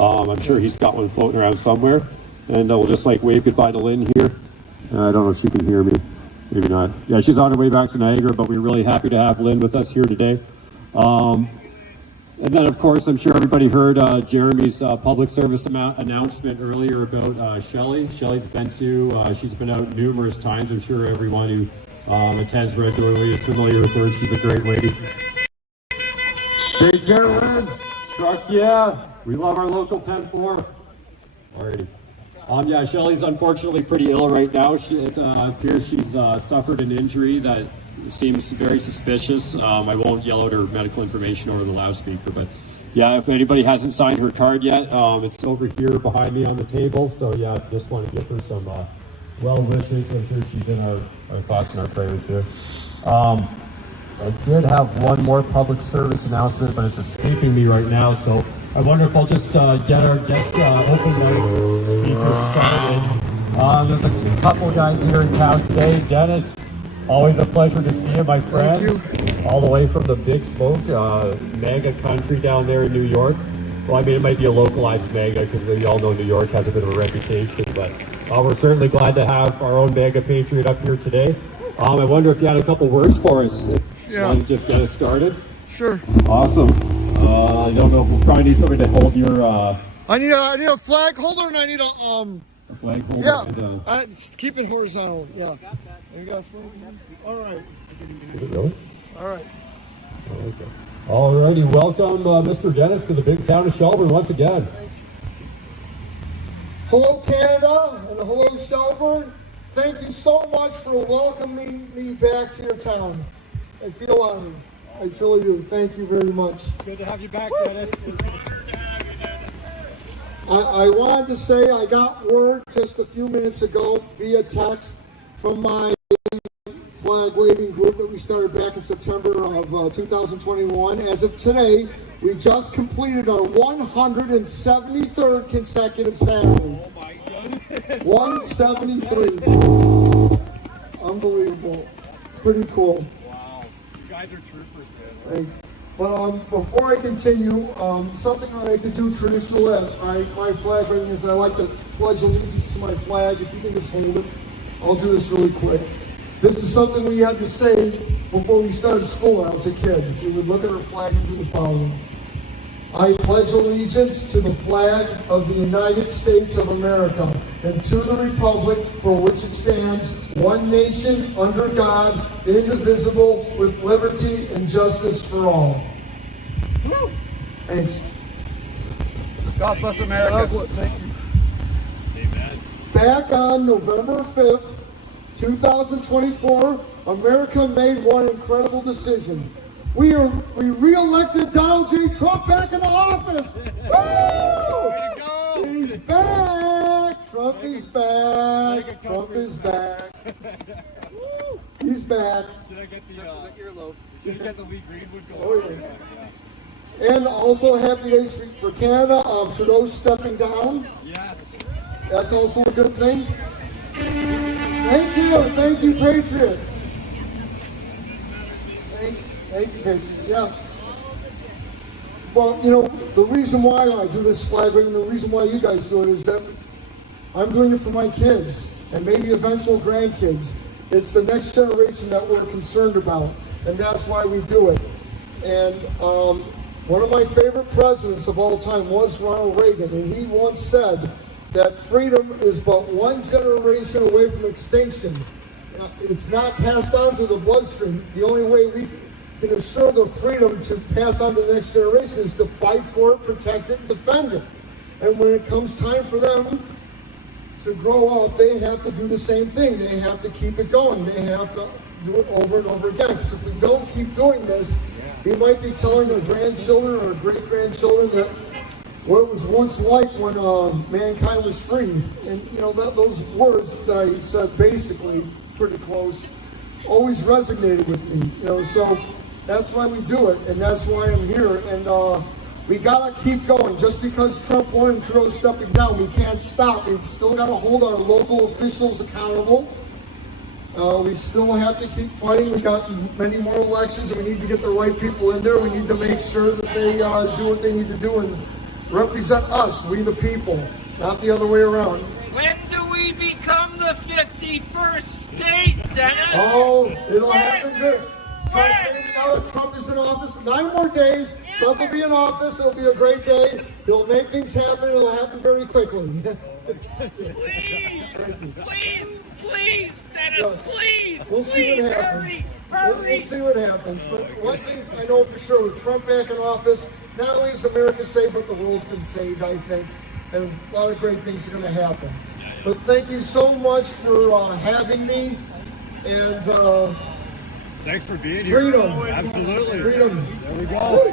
I'm sure he's got one floating around somewhere. And we'll just like wave goodbye to Lynn here. I don't know if she can hear me. Maybe not. Yeah, she's on her way back to Niagara, but we're really happy to have Lynn with us here today. And then, of course, I'm sure everybody heard Jeremy's public service announcement earlier about Shelley. Shelley's she's been out numerous times. I'm sure everyone who attends regularly is familiar with her. She's a great lady. Take care, Lynn. Truck, yeah. We love our local 10-4. Alrighty. Yeah, Shelley's unfortunately pretty ill right now. It appears she's suffered an injury that seems very suspicious. I won't yell out her medical information over the loudspeaker, but yeah, if anybody hasn't signed her card yet, it's over here behind me on the table. So yeah, just want to give her some well wishes. I'm sure she's in our thoughts and our prayers here. I did have one more public service announcement, but it's escaping me right now. So I wonder if I'll just get our guest open mic speakers started. There's a couple guys here in town today. Dennis, always a pleasure to see you, my friend. Thank you. All the way from the Big Smoke, mega country down there in New York. Well, I mean, it might be a localized mega because we all know New York has a bit of a reputation, but we're certainly glad to have our own mega patriot up here today. I wonder if you had a couple words for us. Yeah. Want to just get us started? Sure. Awesome. I don't know if we'll probably need somebody to hold your... I need a flag holder and I need a flag holder. Yeah. And, keep it horizontal. Yeah. Got that. You got a flag? All right. Is it really? All right. Oh, okay. Alrighty, welcome Mr. Dennis to the big town of Shelburne once again. Hello Canada and hello Shelburne. Thank you so much for welcoming me back to your town. I feel honored. I truly do. Thank you very much. Good to have you back, Dennis. I wanted to say I got word just a few minutes ago via text from my flag waving group that we started back in September of 2021. As of today, we just completed our 173rd consecutive Saturday. Oh my goodness. 173. Unbelievable. Pretty cool. Wow. You guys are troopers, man. Thanks. But before I continue, something I like to do traditional at my flag raising is I like to pledge allegiance to my flag. If you can just hold it, I'll do this really quick. This is something we had to say before we started school when I was a kid. We would look at our flag and do the following. I pledge allegiance to the flag of the United States of America and to the republic for which it stands, one nation, under God, indivisible, with liberty and justice for all. Woo. Thanks. God bless America. Thank you. Amen. Back on November 5th, 2024, America made one incredible decision. We re-elected Donald J. Trump back in the office. Woo! He's back. Trump is back. Trump is back. He's back. Should I get the earlobe? Should I get the Lee Greenwood going? Oh, yeah. And also happy days for Canada. Trudeau's stepping down. Yes. That's also a good thing. Thank you, Patriot. Thank you, Patriot. Yeah. Well, you know, the reason why I do this flag raising, the reason why you guys do it is that I'm doing it for my kids and maybe eventual grandkids. It's the next generation that we're concerned about, and that's why we do it. And one of my favorite presidents of all time was Ronald Reagan, and he once said that freedom is but one generation away from extinction. It's not passed on through the bloodstream. The only way we can assure the freedom to pass on to the next generation is to fight for it, protect it, and defend it. And when it comes time for them to grow up, they have to do the same thing. They have to keep it going. They have to do it over and over again. Because if we don't keep doing this, we might be telling our grandchildren or great-grandchildren that what it was once like when mankind was free. And, you know, those words that I said basically pretty close always resonated with me. You know, so that's why we do it, and that's why I'm here. And we gotta keep going. Just because Trump won and Trudeau's stepping down, we can't stop. We've still got to hold our local officials accountable. We still have to keep fighting. We got many more elections, and we need to get the right people in there. We need to make sure that they do what they need to do. And represent us, we the people, not the other way around. When do we become the 51st state, Dennis? Oh, it'll happen good. Trust me, now that Trump is in office, 9 more days, Trump will be in office, it'll be a great day. He'll make things happen, it'll happen very quickly. Please, Dennis, please. We'll see what happens. We'll see what happens. But one thing I know for sure, with Trump back in office, not only is America saved, but the world's been saved, I think. And a lot of great things are going to happen. But thank you so much for having me. And Thanks for being here. freedom. Absolutely. Freedom. There we go.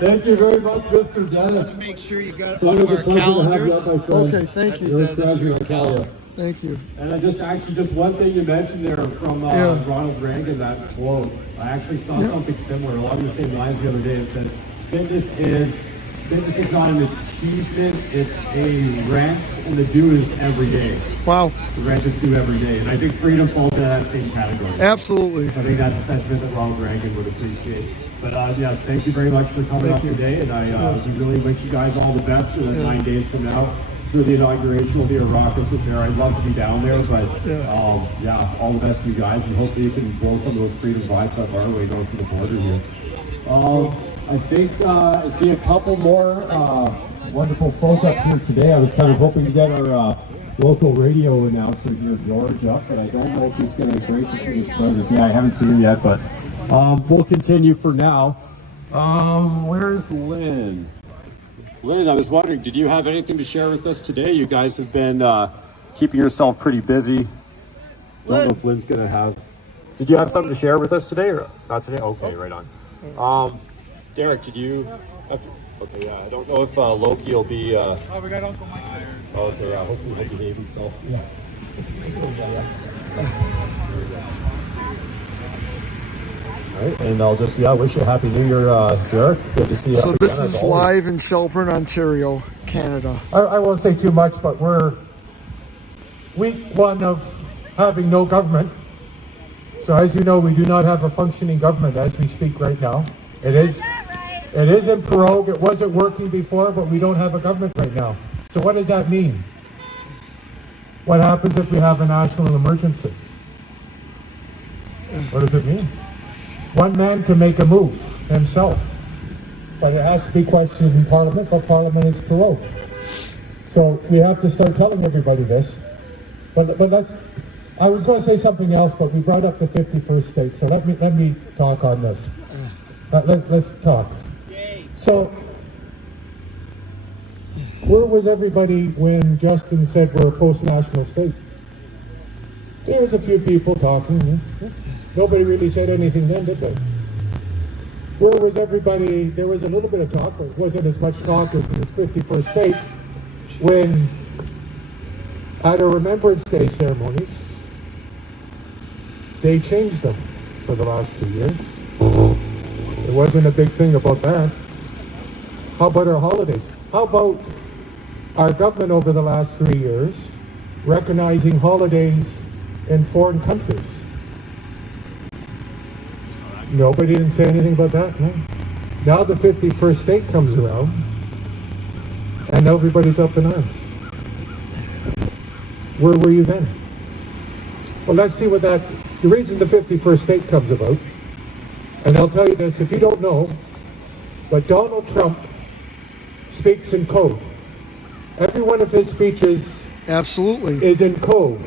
Thank you very much, Mr. Dennis. Make sure you got It all was of a our pleasure to have you calendars. up, my friend. Okay, thank you. You're a treasure, I'll tell you. Thank you. And I just one thing you mentioned there from Yeah. Ronald Reagan, that quote. I actually saw something similar along the same lines the other day. It says, fitness is not an achievement, it's a rent, and the due is every day. Wow. The rent is due every day. And I think freedom falls into that same category. Absolutely. I think that's a sentiment that Ronald Reagan would appreciate. But yes, thank you very much for coming up today, and we really wish you guys all the best for the 9 days from now. Sure, the inauguration will be a raucous affair. I'd love to be down there, but all the best to you guys, and hopefully you can blow some of those freedom vibes up our way going through the border here. I think I see a couple more wonderful folks up here today. I was kind of hoping to get our local radio announcer here, George, up, but I don't know if he's going to grace us with his presence. Yeah, I haven't seen him yet, but we'll continue for now. Where's Lynn? Lynn, I was wondering, did you have anything to share with us today? You guys have been keeping yourself pretty busy. Don't know if Lynn's going to have... Did you have something to share with us today or not today? Okay, right on. Derek, did you... Okay, yeah, I don't know if Loki will be... Oh, we got Uncle Mike there. Okay, yeah, hopefully he'll behave himself. Yeah. All right, and I'll just wish you a happy New Year, Derek. Good to see you. So up this again, is as always. live in Shelburne, Ontario, Canada. I won't say too much, but we're week 1 of having no government. So as you know, we do not have a functioning government as we speak right now. It is in prorogue. It wasn't working before, but we don't have a government right now. So what does that mean? What happens if we have a national emergency? What does it mean? One man can make a move himself, but it has to be questioned in Parliament, but Parliament is prorogue. So we have to start telling everybody this. But let's, I was going to say something else, but we brought up the 51st state, so let me talk on this. Let's talk. So, where was everybody when Justin said we're a post-national state? There was a few people talking. Nobody really said anything then, did they? Where was everybody? There was a little bit of talk, but it wasn't as much talk as the 51st state when at our Remembrance Day ceremonies, they changed them for the last 2 years. There wasn't a big thing about that. How about our holidays? How about our government over the last 3 years recognizing holidays in foreign countries? Nobody didn't say anything about that, no? Now the 51st state comes around and everybody's up in arms. Where were you then? Well, let's see what the reason the 51st state comes about, and I'll tell you this, if you don't know, but Donald Trump speaks in code. Every one of his speeches Absolutely. is in code.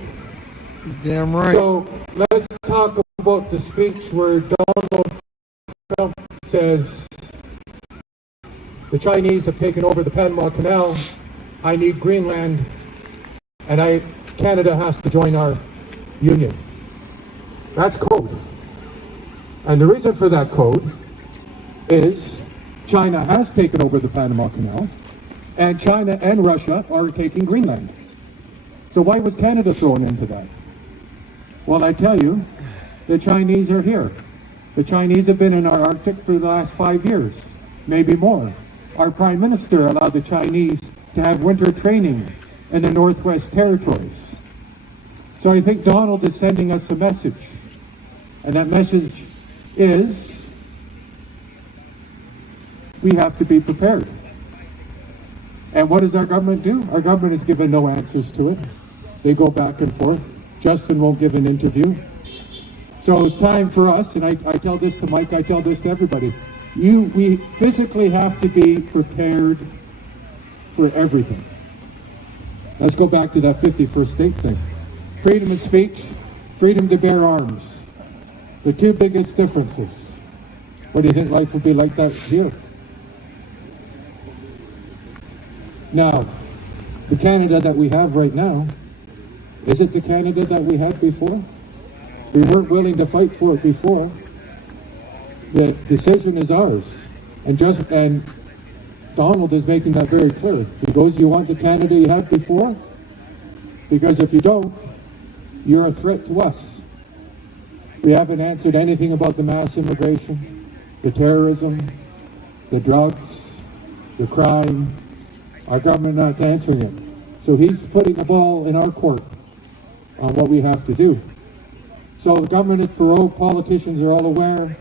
Damn right. So let's talk about the speech where Donald Trump says, the Chinese have taken over the Panama Canal, I need Greenland, and Canada has to join our union. That's code. And the reason for that code is China has taken over the Panama Canal, and China and Russia are taking Greenland. So why was Canada thrown into that? Well, I tell you, the Chinese are here. The Chinese have been in our Arctic for the last 5 years, maybe more. Our Prime Minister allowed the Chinese to have winter training in the Northwest Territories. So I think Donald is sending us a message. And that message is, we have to be prepared. And what does our government do? Our government has given no answers to it. They go back and forth. Justin won't give an interview. So it's time for us, and I tell this to Mike, I tell this to everybody. We physically have to be prepared for everything. Let's go back to that 51st state thing. Freedom of speech, freedom to bear arms. The two biggest differences. What do you think life would be like that here? Now, the Canada that we have right now, is it the Canada that we had before? We weren't willing to fight for it before. The decision is ours. And Donald is making that very clear. He goes, you want the Canada you had before? Because if you don't, you're a threat to us. We haven't answered anything about the mass immigration, the terrorism, the drugs, the crime. Our government not answering it. So he's putting the ball in our court on what we have to do. So the government is paroled, politicians are all aware,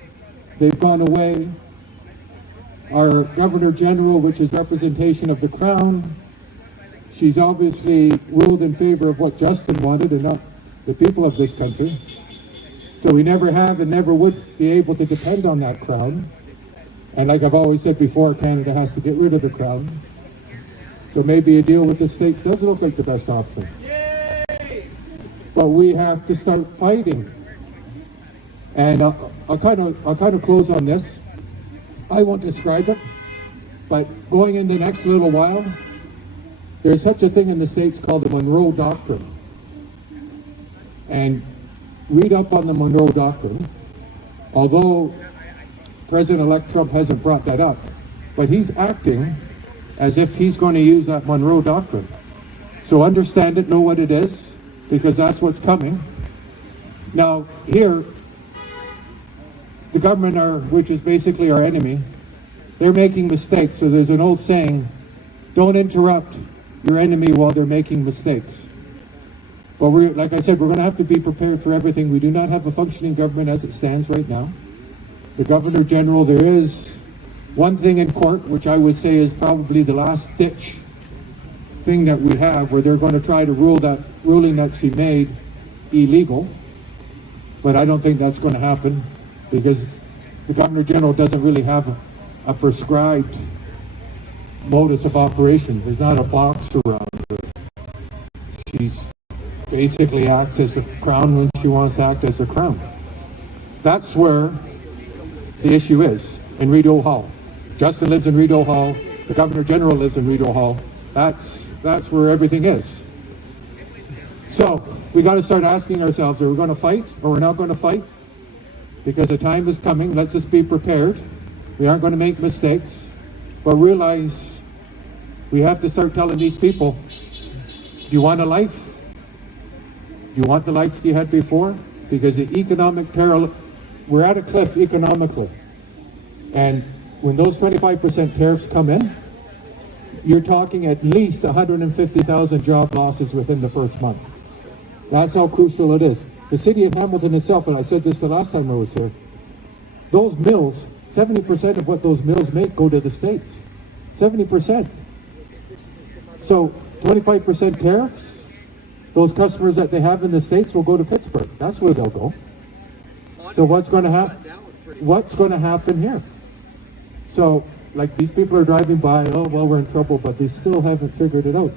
they've gone away. Our Governor General, which is representation of the Crown, she's obviously ruled in favor of what Justin wanted and not the people of this country. So we never have and never would be able to depend on that Crown. And like I've always said before, Canada has to get rid of the Crown. So maybe a deal with the states doesn't look like the best option. Yay! But we have to start fighting. And I'll kind of close on this. I won't describe it, but going in the next little while, there's such a thing in the States called the Monroe Doctrine. And read up on the Monroe Doctrine, although President-elect Trump hasn't brought that up, but he's acting as if he's going to use that Monroe Doctrine. So understand it, know what it is, because that's what's coming. Now, here, the government, which is basically our enemy, they're making mistakes. So there's an old saying, don't interrupt your enemy while they're making mistakes. But like I said, we're going to have to be prepared for everything. We do not have a functioning government as it stands right now. The Governor General, there is one thing in court, which I would say is probably the last ditch thing that we have, where they're going to try to rule that ruling that she made illegal. But I don't think that's going to happen, because the Governor General doesn't really have a prescribed modus of operation. There's not a box around her. She's basically acts as a crown when she wants to act as a crown. That's where the issue is, in Rideau Hall. Justin lives in Rideau Hall. The Governor General lives in Rideau Hall. That's where everything is. So we got to start asking ourselves, are we going to fight or we're not going to fight? Because the time is coming. Let's just be prepared. We aren't going to make mistakes, but realize we have to start telling these people, do you want a life? Do you want the life you had before? Because the economic peril, we're at a cliff economically. And when those 25% tariffs come in, you're talking at least 150,000 job losses within the first month. That's how crucial it is. The city of Hamilton itself, and I said this the last time I was here, those mills, 70% of what those mills make go to the States. 70%. So 25% tariffs, those customers that they have in the States will go to Pittsburgh. That's where they'll go. So what's going to happen? What's going to happen here? So, like, these people are driving by, oh, well, we're in trouble, but they still haven't figured it out.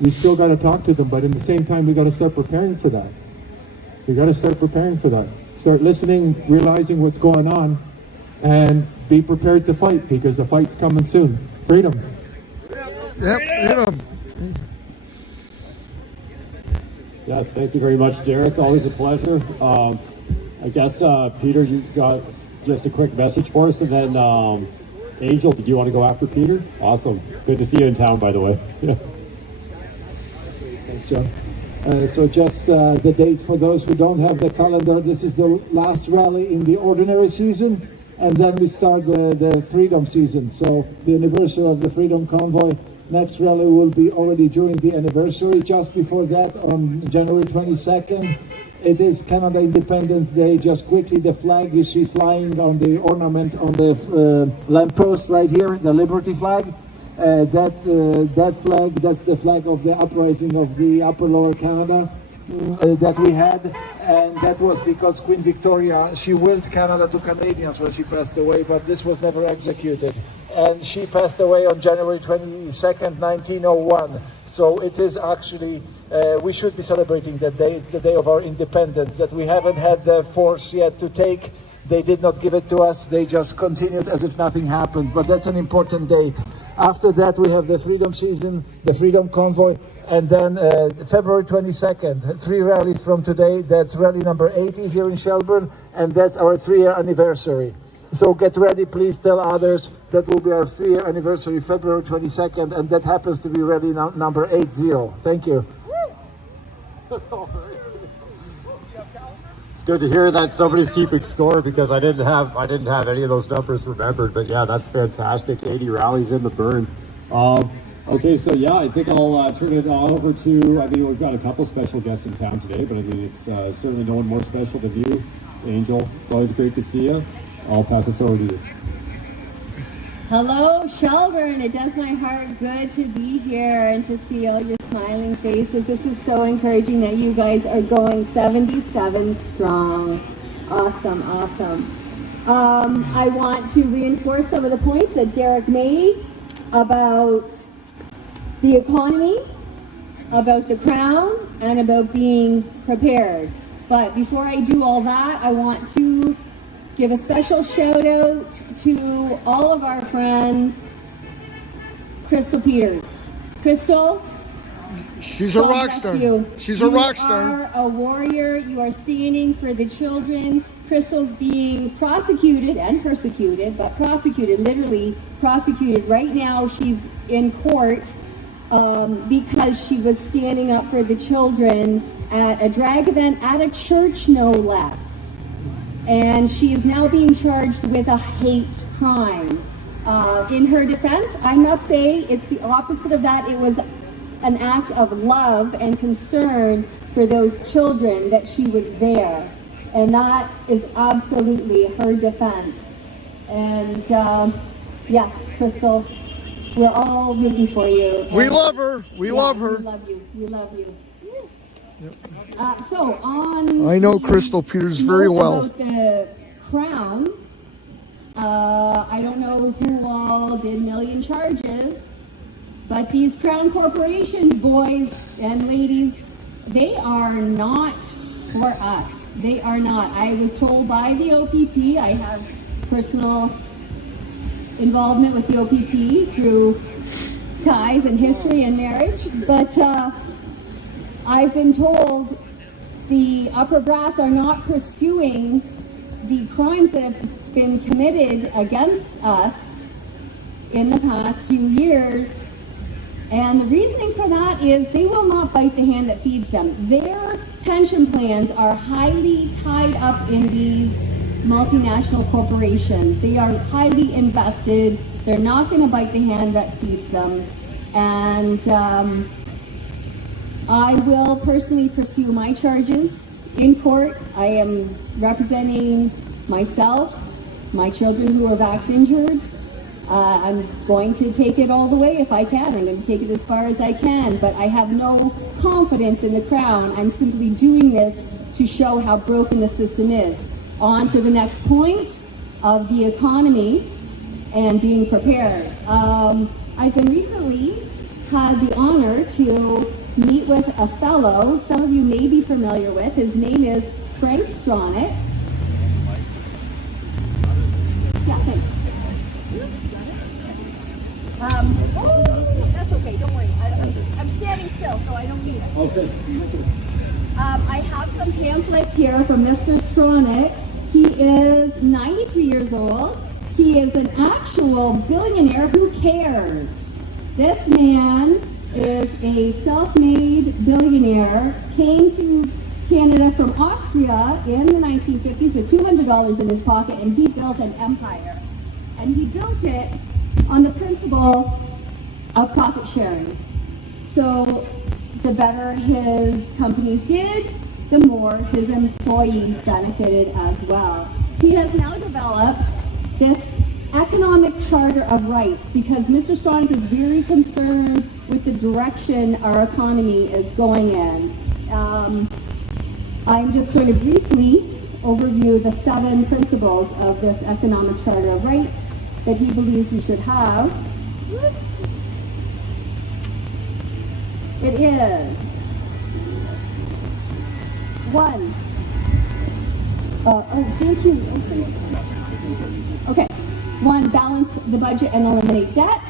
We still got to talk to them, but in the same time, we got to start preparing for that. We got to start preparing for that. Start listening, realizing what's going on, and be prepared to fight, because the fight's coming soon. Freedom. Yep, freedom. Yeah, thank you very much, Derek. Always a pleasure. I guess, Peter, you got just a quick message for us, and then Angel, did you want to go after Peter? Awesome. Good to see you in town, by the way. Thanks, John. So just the dates for those who don't have the calendar. This is the last rally in the ordinary season, and then we start the freedom season. So the anniversary of the Freedom Convoy. Next rally will be already during the anniversary. Just before that, on January 22nd, it is Canada Independence Day. Just quickly, the flag you see flying on the ornament on the lamppost right here, the Liberty flag. That flag, that's the flag of the uprising of the Upper Lower Canada that we had, and that was because Queen Victoria, she willed Canada to Canadians when she passed away, but this was never executed. And she passed away on January 22nd, 1901. So it is actually, we should be celebrating that day. It's the day of our independence that we haven't had the force yet to take. They did not give it to us. They just continued as if nothing happened. But that's an important date. After that, we have the Freedom Season, the Freedom Convoy, and then February 22nd, 3 rallies from today. That's rally number 80 here in Shelburne, and that's our 3-year anniversary. So get ready, please tell others. That will be our 3-year anniversary, February 22nd, and that happens to be rally number 80. Thank you. It's good to hear that somebody's keeping score, because I didn't have any of those numbers remembered. But yeah, that's fantastic. 80 rallies in the burn. Okay, so yeah, I think I'll turn it over to, I mean, we've got a couple special guests in town today, but I mean, it's certainly no one more special than you, Angel. It's always great to see you. I'll pass this over to you. Hello, Shelburne. It does my heart good to be here and to see all your smiling faces. This is so encouraging that you guys are going 77 strong. Awesome, awesome. I want to reinforce some of the points that Derek made about the economy, about the crown, and about being prepared. But before I do all that, I want to give a special shout out to all of our friend Crystal Peters. Crystal, She's a rock star. She's a rock star. You are a warrior. You are standing for the children. Crystal's being prosecuted and persecuted, but prosecuted, literally prosecuted. Right now she's in court because she was standing up for the children at a drag event at a church, no less. And she is now being charged with a hate crime. In her defense, I must say it's the opposite of that. It was an act of love and concern for those children that she was there. And that is absolutely her defense. And yes, Crystal, we're all rooting for you. We love her. We love her. We love you. We love you. Yep. So on, I know Crystal Peters very well. About the crown, I don't know who all did million charges, but these crown corporations, boys and ladies, they are not for us. They are not. I was told by the OPP, I have personal involvement with the OPP through ties and history and marriage, but I've been told the upper brass are not pursuing the crimes that have been committed against us in the past few years. And the reasoning for that is they will not bite the hand that feeds them. Their pension plans are highly tied up in these multinational corporations. They are highly invested. They're not going to bite the hand that feeds them. And I will personally pursue my charges in court. I am representing myself, my children who are vax-injured. I'm going to take it all the way if I can. I'm going to take it as far as I can, but I have no confidence in the Crown. I'm simply doing this to show how broken the system is. On to the next point of the economy and being prepared. I've been recently had the honor to meet with a fellow some of you may be familiar with. His name is Frank Stronach. Yeah, thanks. Oh, that's okay, don't worry. I'm standing still, so I don't need it. Okay. I have some pamphlets here from Mr. Stronach. He is 93 years old. He is an actual billionaire. Who cares? This man is a self-made billionaire, came to Canada from Austria in the 1950s with $200 in his pocket, and he built an empire. And he built it on the principle of profit sharing. So the better his companies did, the more his employees benefited as well. He has now developed this economic charter of rights, because Mr. Stronach is very concerned with the direction our economy is going in. I'm just going to briefly overview the 7 principles of this economic charter of rights that he believes we should have. It is 1. Thank you. Okay. 1, balance the budget and eliminate debt.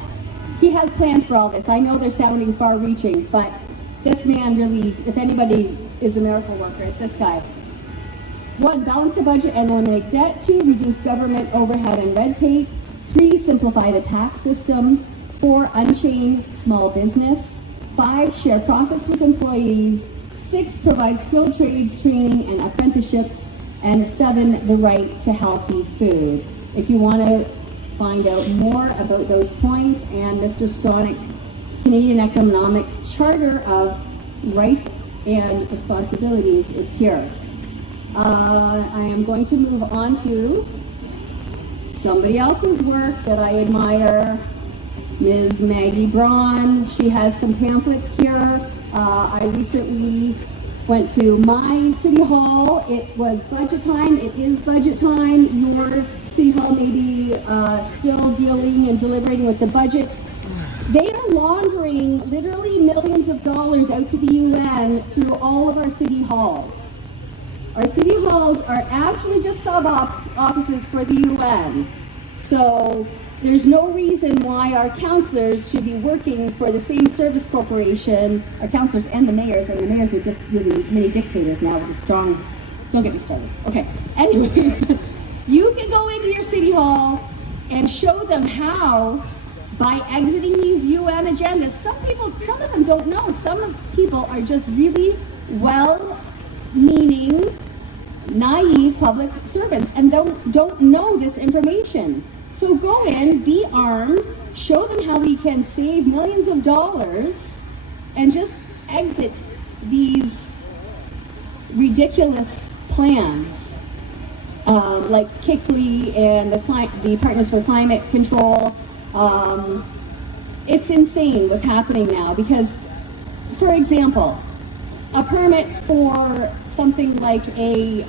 He has plans for all this. I know they're sounding far-reaching, but this man really, if anybody is a miracle worker, it's this guy. 1, balance the budget and eliminate debt. 2, reduce government overhead and red tape. 3, simplify the tax system. 4, unchain small business. 5, share profits with employees. 6, provide skilled trades training and apprenticeships. And 7, the right to healthy food. If you want to find out more about those points and Mr. Stronach's Canadian Economic Charter of Rights and Responsibilities, it's here. I am going to move on to somebody else's work that I admire, Ms. Maggie Braun. She has some pamphlets here. I recently went to my city hall. It was budget time. It is budget time. Your city hall may be still dealing and deliberating with the budget. They are laundering literally millions of dollars out to the UN through all of our city halls. Our city halls are actually just sub-offices for the UN. So there's no reason why our councillors should be working for the same service corporation, our councillors and the mayors are just really mini dictators now with a strong, don't get me started. Okay, anyways, you can go into your city hall and show them how, by exiting these UN agendas, some of them don't know, some people are just really well-meaning, naive public servants and don't know this information. So go in, be armed, show them how we can save millions of dollars and just exit these ridiculous plans like KICLI and the Partners for Climate Control. It's insane what's happening now because, for example, a permit for something like a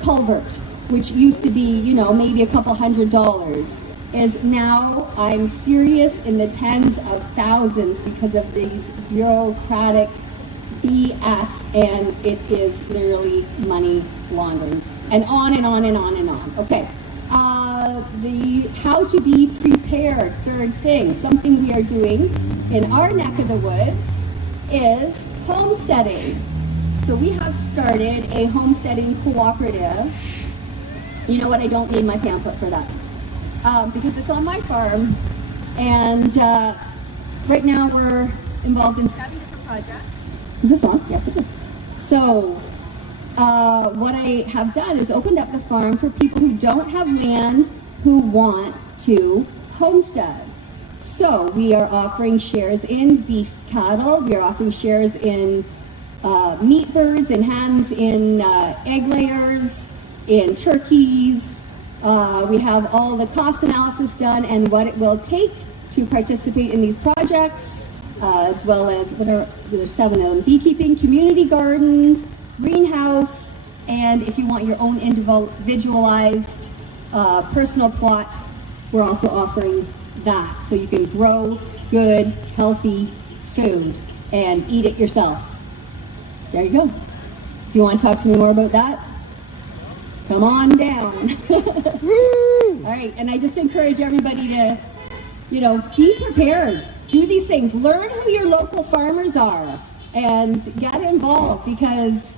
culvert, which used to be, maybe a couple $100s, is now, I'm serious, in the tens of thousands because of these bureaucratic BS, and it is literally money laundering. And on and on and on and on. Okay. The how to be prepared, third thing, something we are doing in our neck of the woods is homesteading. So we have started a homesteading cooperative. You know what, I don't need my pamphlet for that because it's on my farm, and right now we're involved in 7 different projects. Is this on? Yes, it is. So what I have done is opened up the farm for people who don't have land who want to homestead. So we are offering shares in beef cattle, we are offering shares in meat birds and hens, in egg layers, in turkeys. We have all the cost analysis done and what it will take to participate in these projects, as well as there's 7 of them: beekeeping, community gardens, greenhouse, and if you want your own individualized personal plot, we're also offering that, so you can grow good, healthy food and eat it yourself. There you go. If you want to talk to me more about that, come on down. All right, and I just encourage everybody to, be prepared. Do these things. Learn who your local farmers are and get involved because,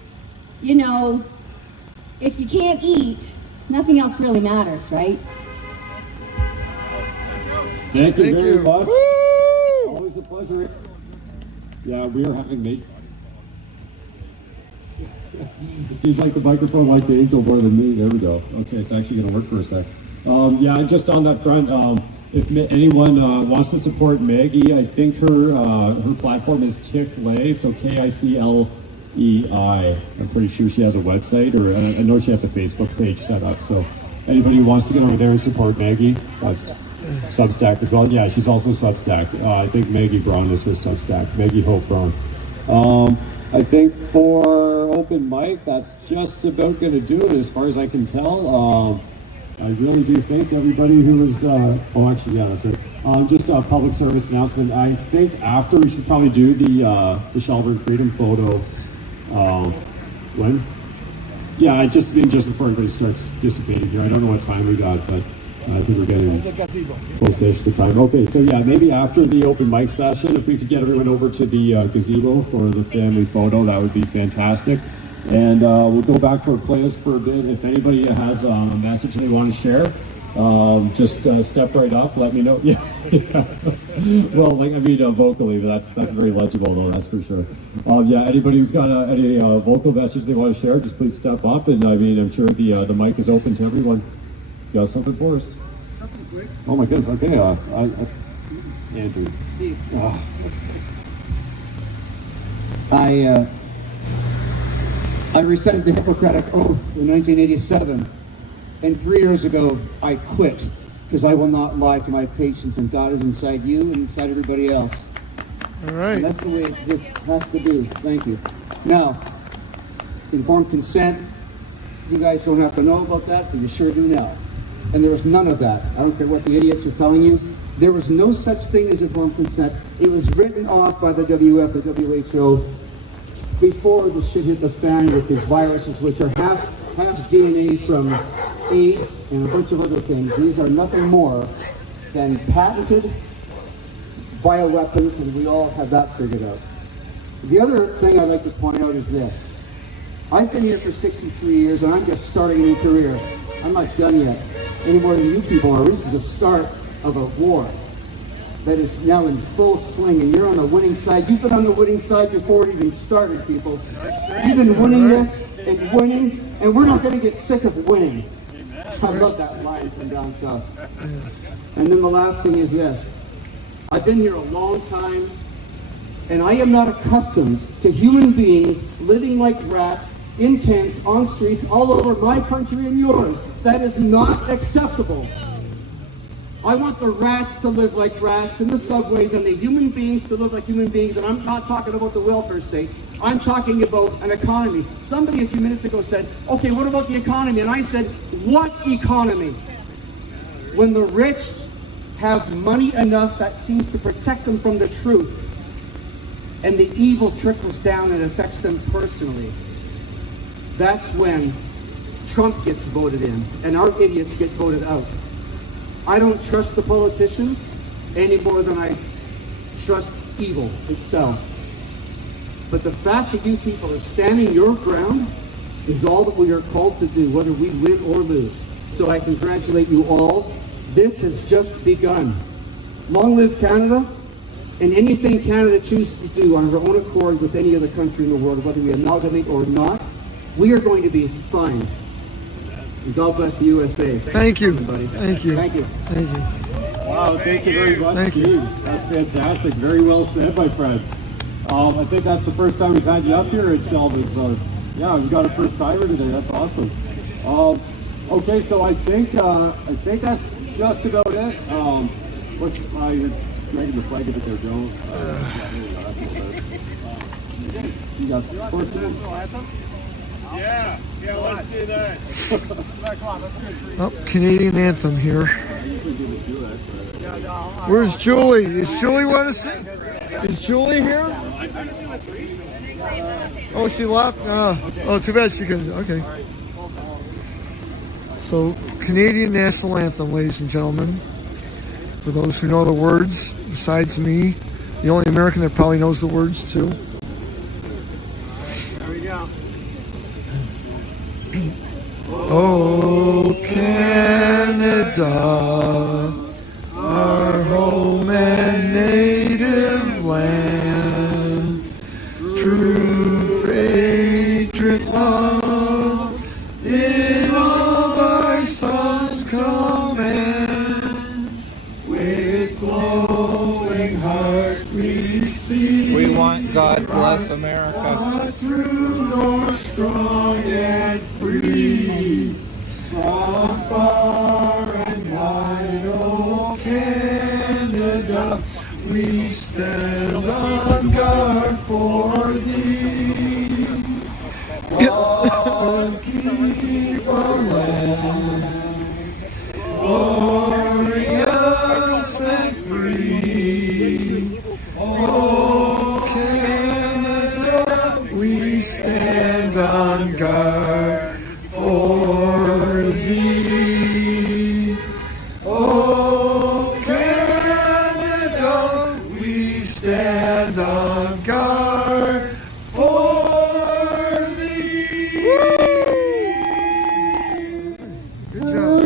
if you can't eat, nothing else really matters, right? Thank you very much. Always a pleasure. Yeah, we are having It seems like the microphone liked the angel more than me. There we go. Okay, it's actually going to work for a sec. Yeah, just on that front, if anyone wants to support Maggie, I think her platform is KICLEI, so KICLEI. I'm pretty sure she has a website, or I know she has a Facebook page set up. So anybody who wants to get over there and support Maggie, that's Substack as well. Yeah, she's also Substack. I think Maggie Brown is her Substack. Maggie Hope Brown. I think for open mic, that's just about going to do it as far as I can tell. I really do thank everybody who was, that's it. Just a public service announcement. I think after we should probably do the Shelburne Freedom photo. When? Yeah, just before everybody starts dissipating here. I don't know what time we got, but I think we're getting close-ish to time. Okay, so yeah, maybe after the open mic session, if we could get everyone over to the gazebo for the family photo, that would be fantastic. And we'll go back to our playlist for a bit. If anybody has a message they want to share, just step right up, let me know. Yeah. Well, vocally, but that's very legible though, that's for sure. Yeah, anybody who's got any vocal message they want to share, just please step up. And I'm sure the mic is open to everyone. You got something for us? Something quick. Oh my goodness. Okay. Andrew. Steve. I recited the Hippocratic Oath in 1987, and 3 years ago I quit because I will not lie to my patients, and God is inside you and inside everybody else. All right. And that's the way this has to be. Thank you. Now, informed consent, you guys don't have to know about that, but you sure do now. And there was none of that. I don't care what the idiots are telling you. There was no such thing as informed consent. It was written off by the WF, the WHO, before the shit hit the fan with these viruses, which are half DNA from AIDS and a bunch of other things. These are nothing more than patented bioweapons, and we all have that figured out. The other thing I'd like to point out is this. I've been here for 63 years, and I'm just starting a new career. I'm not done yet, any more than you people are. This is the start of a war that is now in full swing, and you're on the winning side. You've been on the winning side before it even started, people. You've been winning this and winning, and we're not going to get sick of winning. I love that line from down south. And then the last thing is this. I've been here a long time, and I am not accustomed to human beings living like rats in tents, on streets, all over my country and yours. That is not acceptable. I want the rats to live like rats in the subways and the human beings to live like human beings, and I'm not talking about the welfare state. I'm talking about an economy. Somebody a few minutes ago said, okay, what about the economy? And I said, what economy? When the rich have money enough that seems to protect them from the truth, and the evil trickles down and affects them personally, that's when Trump gets voted in and our idiots get voted out. I don't trust the politicians any more than I trust evil itself. But the fact that you people are standing your ground is all that we are called to do, whether we win or lose. So I congratulate you all. This has just begun. Long live Canada, and anything Canada chooses to do on our own accord with any other country in the world, whether we amalgamate or not, we are going to be fine. And God bless the USA. Thank you. Everybody. Thank you. Thank you. Thank you. Wow, thank you very much, Thank you. Steve. That's fantastic. Very well said, my friend. I think that's the first time we've had you up here at Shelburne, so yeah, we got a first timer today. That's awesome. Okay, so I think that's just about it. You're dragging the flag a bit there, Joe. Yeah, there you go. That's a little bit. You got some questions? Yeah, let's do that. Come on, let's do it. Oh, Canadian anthem here. I usually didn't do that, but... Where's Julie? Is Julie want to sing? Is Julie here? Oh, she left? Oh, too bad she couldn't. Okay. So, Canadian national anthem, ladies and gentlemen. For those who know the words, besides me, the only American that probably knows the words too. There we go. Oh, Canada, our home and native land, true patriot love, in all thy sons command, with glowing hearts we sing. We want God bless America. True, nor strong and free, from far and wide, oh Canada, we stand on guard for thee. God keep our land glorious and free. Oh Canada, we stand on guard for thee. Oh Canada, we stand on guard for thee. Good job.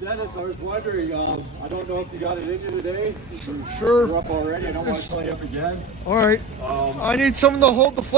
Dennis, I was wondering, I don't know if you got it in you today. Sure. You're up already. I don't want to play up again. All right. I need someone to hold the flag.